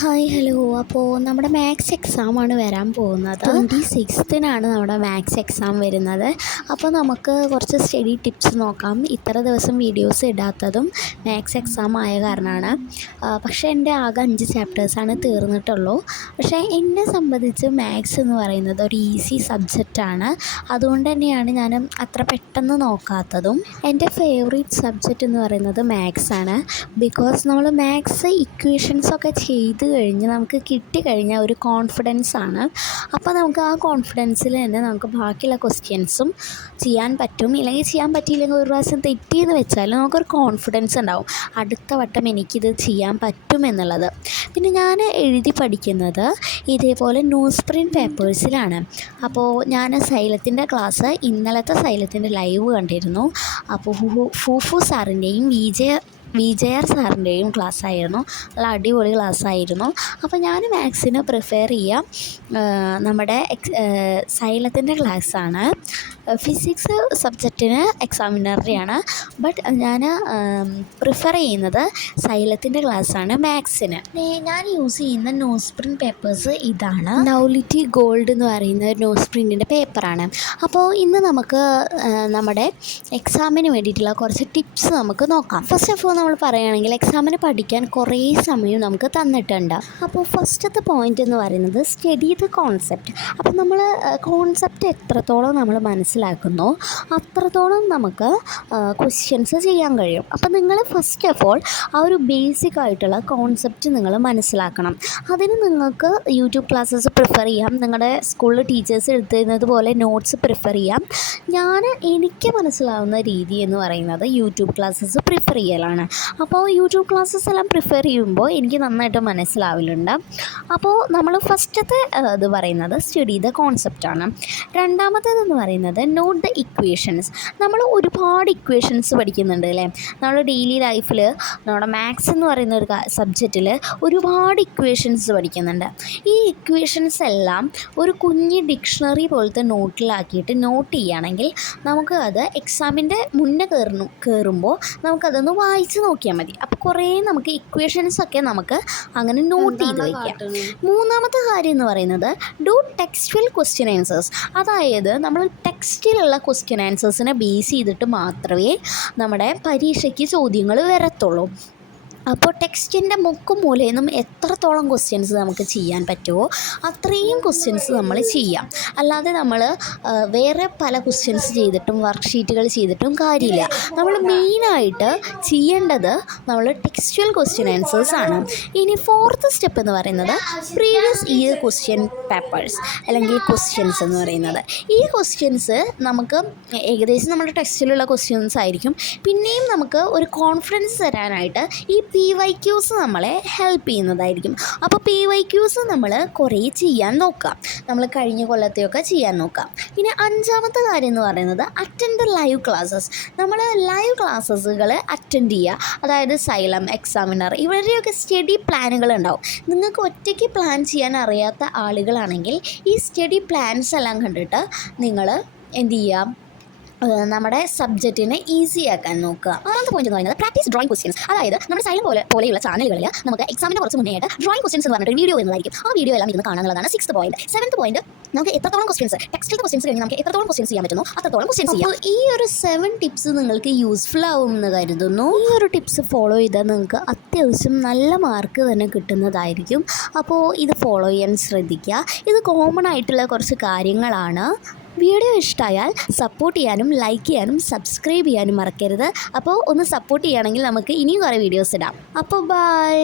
Hi hello. അപ്പോൾ നമ്മുടെ maths എക്സാമാണ് വരാൻ പോകുന്നത്. 26-നാണ് നമ്മുടെ മാത്സ് എക്സാം വരുന്നത്. അപ്പോൾ നമുക്ക് കുറച്ച് സ്റ്റഡി ടിപ്സ് നോക്കാം. ഇത്ര ദിവസം വീഡിയോസ് ഇടാത്തതും മാത്സ് എക്സാം ആയ കാരണമാണ്. പക്ഷേ എൻ്റെ ആകെ 5 ചാപ്റ്റേഴ്സാണ് തീർന്നിട്ടുള്ളൂ. പക്ഷേ എന്നെ സംബന്ധിച്ച് മാത്സ് എന്ന് പറയുന്നത് ഒരു ഈസി സബ്ജക്റ്റാണ്. അതുകൊണ്ട് തന്നെയാണ് ഞാൻ അത്ര പെട്ടെന്ന് നോക്കാത്തതും. എൻ്റെ ഫേവറേറ്റ് സബ്ജക്റ്റ് എന്ന് പറയുന്നത് മാത്സ് ആണ്. ബിക്കോസ് നമ്മൾ മാത്സ് ഇക്വേഷൻസൊക്കെ ചെയ്ത് കഴിഞ്ഞ് നമുക്ക് കിട്ടിക്കഴിഞ്ഞാൽ ഒരു കോൺഫിഡൻസ് ആണ്. അപ്പോൾ നമുക്ക് ആ കോൺഫിഡൻസിൽ തന്നെ നമുക്ക് ബാക്കിയുള്ള ക്വസ്റ്റ്യൻസും ചെയ്യാൻ പറ്റും. ഇല്ലെങ്കിൽ ചെയ്യാൻ പറ്റിയില്ലെങ്കിൽ ഒരു പ്രാവശ്യം തെറ്റിയെന്ന് വെച്ചാൽ നമുക്കൊരു കോൺഫിഡൻസ് ഉണ്ടാവും, അടുത്ത വട്ടം എനിക്കിത് ചെയ്യാൻ പറ്റുമെന്നുള്ളത്. പിന്നെ ഞാൻ എഴുതി പഠിക്കുന്നത് ഇതേപോലെ ന്യൂസ് പ്രിൻറ്റ് പേപ്പേഴ്സിലാണ്. അപ്പോൾ ഞാൻ സൈലത്തിൻ്റെ ക്ലാസ് ഇന്നലത്തെ സൈലത്തിൻ്റെ ലൈവ് കണ്ടിരുന്നു. അപ്പോൾ ഫൂഫു സാറിൻ്റെയും വിജയർ സാറിൻ്റെയും ക്ലാസ്സായിരുന്നു. നല്ല അടിപൊളി ക്ലാസ്സായിരുന്നു. അപ്പോൾ ഞാൻ മാത്സിന് പ്രിഫർ ചെയ്യാം നമ്മുടെ സൈലത്തിൻ്റെ ക്ലാസ്സാണ്. ഫിസിക്സ് സബ്ജക്റ്റിന് എക്സാമിനറിയാണ്. ബട്ട് ഞാൻ പ്രിഫർ ചെയ്യുന്നത് സൈലത്തിൻ്റെ ക്ലാസ്സാണ് മാത്സിന്. ഞാൻ യൂസ് ചെയ്യുന്ന ന്യൂസ് പ്രിൻറ്റ് പേപ്പേഴ്സ് ഇതാണ്. നൗലിറ്റി ഗോൾഡ് എന്ന് പറയുന്ന ന്യൂസ് പ്രിൻറ്റിൻ്റെ പേപ്പറാണ്. അപ്പോൾ ഇന്ന് നമുക്ക് നമ്മുടെ എക്സാമിന് വേണ്ടിയിട്ടുള്ള കുറച്ച് ടിപ്സ് നമുക്ക് നോക്കാം. ഫസ്റ്റ് ഓഫ് ഓൾ നമ്മൾ പറയുകയാണെങ്കിൽ എക്സാമിന് പഠിക്കാൻ കുറേ സമയം നമുക്ക് തന്നിട്ടുണ്ട്. അപ്പോൾ ഫസ്റ്റത്തെ പോയിൻ്റ് എന്ന് പറയുന്നത് സ്റ്റഡി ദ കോൺസെപ്റ്റ്. അപ്പോൾ നമ്മൾ കോൺസെപ്റ്റ് എത്രത്തോളം നമ്മൾ മനസ്സിലാക്കുന്നോ അത്രത്തോളം നമുക്ക് ക്വസ്റ്റ്യൻസ് ചെയ്യാൻ കഴിയും. അപ്പോൾ നിങ്ങൾ ഫസ്റ്റ് ഓഫ് ഓൾ ആ ഒരു ബേസിക് ആയിട്ടുള്ള കോൺസെപ്റ്റ് നിങ്ങൾ മനസ്സിലാക്കണം. അതിന് നിങ്ങൾക്ക് യൂട്യൂബ് ക്ലാസ്സസ് പ്രിഫർ ചെയ്യാം, നിങ്ങളുടെ സ്കൂളിൽ ടീച്ചേഴ്സ് എടുത്തിരുന്നത് പോലെ നോട്ട്സ് പ്രിഫർ ചെയ്യാം. എനിക്ക് മനസ്സിലാവുന്ന രീതി എന്ന് പറയുന്നത് യൂട്യൂബ് ക്ലാസ്സസ് പ്രിഫർ ചെയ്യലാണ്. അപ്പോൾ യൂട്യൂബ് ക്ലാസ്സസ് എല്ലാം പ്രിഫർ ചെയ്യുമ്പോൾ എനിക്ക് നന്നായിട്ട് മനസ്സിലാവലുണ്ട്. അപ്പോൾ നമ്മൾ ഫസ്റ്റത്തെ ഇത് പറയുന്നത് സ്റ്റഡി ദ കോൺസെപ്റ്റാണ്. രണ്ടാമത്തേതെന്ന് പറയുന്നത് നോട്ട് ദ ഇക്വേഷൻസ്. നമ്മൾ ഒരുപാട് ഇക്വേഷൻസ് പഠിക്കുന്നുണ്ട് അല്ലേ. നമ്മൾ ഡെയിലി ലൈഫിൽ നമ്മുടെ മാത്സ് എന്ന് പറയുന്ന ഒരു സബ്ജക്റ്റിൽ ഒരുപാട് ഇക്വേഷൻസ് പഠിക്കുന്നുണ്ട്. ഈ ഇക്വേഷൻസ് എല്ലാം ഒരു കുഞ്ഞ് ഡിക്ഷണറി പോലത്തെ നോട്ടിലാക്കിയിട്ട് നോട്ട് ചെയ്യുകയാണെങ്കിൽ നമുക്ക് അത് എക്സാമിൻ്റെ മുന്നേ കയറുമ്പോൾ നമുക്കതൊന്ന് വായിച്ച് നോക്കിയാൽ മതി. അപ്പോൾ കുറേ നമുക്ക് ഇക്വേഷൻസൊക്കെ നമുക്ക് അങ്ങനെ നോട്ട് ചെയ്ത് വയ്ക്കാം. മൂന്നാമത്തെ കാര്യം എന്ന് പറയുന്നത് ഡു ടെക്സ്റ്റുവൽ ക്വസ്റ്റ്യൻ ആൻസേഴ്സ്. അതായത് നമ്മൾ ടെക്സ്റ്റിലുള്ള ക്വസ്റ്റ്യൻ ആൻസേഴ്സിനെ ബേസ് ചെയ്തിട്ട് മാത്രമേ നമ്മുടെ പരീക്ഷയ്ക്ക് ചോദ്യങ്ങൾ വരത്തുള്ളൂ. അപ്പോൾ ടെക്സ്റ്റിൻ്റെ മുക്കും മൂലയിൽ നിന്നും എത്രത്തോളം ക്വസ്റ്റ്യൻസ് നമുക്ക് ചെയ്യാൻ പറ്റുമോ അത്രയും ക്വസ്റ്റ്യൻസ് നമ്മൾ ചെയ്യാം. അല്ലാതെ നമ്മൾ വേറെ പല ക്വസ്റ്റ്യൻസ് ചെയ്തിട്ടും വർക്ക്ഷീറ്റുകൾ ചെയ്തിട്ടും കാര്യമില്ല. നമ്മൾ മെയിനായിട്ട് ചെയ്യേണ്ടത് നമ്മൾ ടെക്സ്റ്റുവൽ ക്വസ്റ്റ്യൻ ആൻസേഴ്സ് ആണ്. ഇനി ഫോർത്ത് സ്റ്റെപ്പ് എന്ന് പറയുന്നത് പ്രീവിയസ് ഇയർ ക്വസ്റ്റ്യൻ പേപ്പേഴ്സ് അല്ലെങ്കിൽ ക്വസ്റ്റ്യൻസ് എന്ന് പറയുന്നത്. ഈ ക്വസ്റ്റ്യൻസ് നമുക്ക് ഏകദേശം നമ്മുടെ ടെക്സ്റ്റിലുള്ള ക്വസ്റ്റ്യൻസ് ആയിരിക്കും. പിന്നെയും നമുക്ക് ഒരു കോൺഫിഡൻസ് തരാനായിട്ട് ഈ PYQs നമ്മളെ ഹെൽപ്പ് ചെയ്യുന്നതായിരിക്കും. അപ്പോൾ PYQs നമ്മൾ കുറേ ചെയ്യാൻ നോക്കാം, നമ്മൾ കഴിഞ്ഞ കൊല്ലത്തെയൊക്കെ ചെയ്യാൻ നോക്കാം. പിന്നെ അഞ്ചാമത്തെ കാര്യം എന്ന് പറയുന്നത് അറ്റൻഡ് ദ ലൈവ് ക്ലാസ്സസ്. നമ്മൾ ലൈവ് ക്ലാസ്സസുകൾ അറ്റൻഡ് ചെയ്യുക. അതായത് സൈലം, എക്സാമിനർ ഇവരുടെയൊക്കെ സ്റ്റഡി പ്ലാനുകൾ ഉണ്ടാവും. നിങ്ങൾക്ക് ഒറ്റയ്ക്ക് പ്ലാൻ ചെയ്യാൻ അറിയാത്ത ആളുകളാണെങ്കിൽ ഈ സ്റ്റഡി പ്ലാൻസ് എല്ലാം കണ്ടിട്ട് നിങ്ങൾ എന്ത് ചെയ്യുക, നമ്മുടെ സബ്ജക്റ്റിനെ ഈസി ആക്കാൻ നോക്കുക. ആറാമത്തെ പോയിന്റ് എന്ന് പറയുന്നത് പ്രാക്ടീസ് ഡ്രോയിങ് ക്വസ്റ്റ്യൻസ്. അതായത് നമ്മുടെ സൈലം പോലെയുള്ള ചാനലുകളിൽ നമുക്ക് എക്സാമിന് കുറച്ച് മുന്നേ ആയിട്ട് ഡ്രോയിങ് ക്വസ്റ്റ്യൻസ് എന്ന് പറഞ്ഞിട്ട് വീഡിയോ എന്നതായിരിക്കും. ആ വീഡിയോ എല്ലാം ഇരുന്ന് കാണാനുള്ളതാണ് 6th പോയിന്റ്. 7th പോയിന്റ് നമുക്ക് എത്രത്തോളം ക്വസ്റ്റ്യൻസ് ടെക്സ്റ്റിൽ ക്വസ്റ്റ്യൻസ് കഴിഞ്ഞ് നമുക്ക് എത്രത്തോളം ക്വസ്റ്റ്യൻസ് ചെയ്യാൻ പറ്റുന്നു അത്രത്തോളം ക്വസ്റ്റ്യൻസ് ചെയ്യാം. ഈ ഒരു 7 ടിപ്സ് നിങ്ങൾക്ക് യൂസ്ഫുൾ ആവുമെന്ന് കരുതുന്നു. ഈ ഒരു ടിപ്സ് ഫോളോ ചെയ്താൽ നിങ്ങൾക്ക് അത്യാവശ്യം നല്ല മാർക്ക് തന്നെ കിട്ടുന്നതായിരിക്കും. അപ്പോൾ ഇത് ഫോളോ ചെയ്യാൻ ശ്രദ്ധിക്കുക. ഇത് കോമൺ ആയിട്ടുള്ള കുറച്ച് കാര്യങ്ങളാണ്. വീഡിയോ ഇഷ്ടമായാൽ സപ്പോർട്ട് ചെയ്യാനും ലൈക്ക് ചെയ്യാനും സബ്സ്ക്രൈബ് ചെയ്യാനും മറക്കരുത്. അപ്പോൾ ഒന്ന് സപ്പോർട്ട് ചെയ്യുകയാണെങ്കിൽ നമുക്ക് ഇനിയും കുറേ വീഡിയോസ് ഇടാം. അപ്പോൾ ബൈ.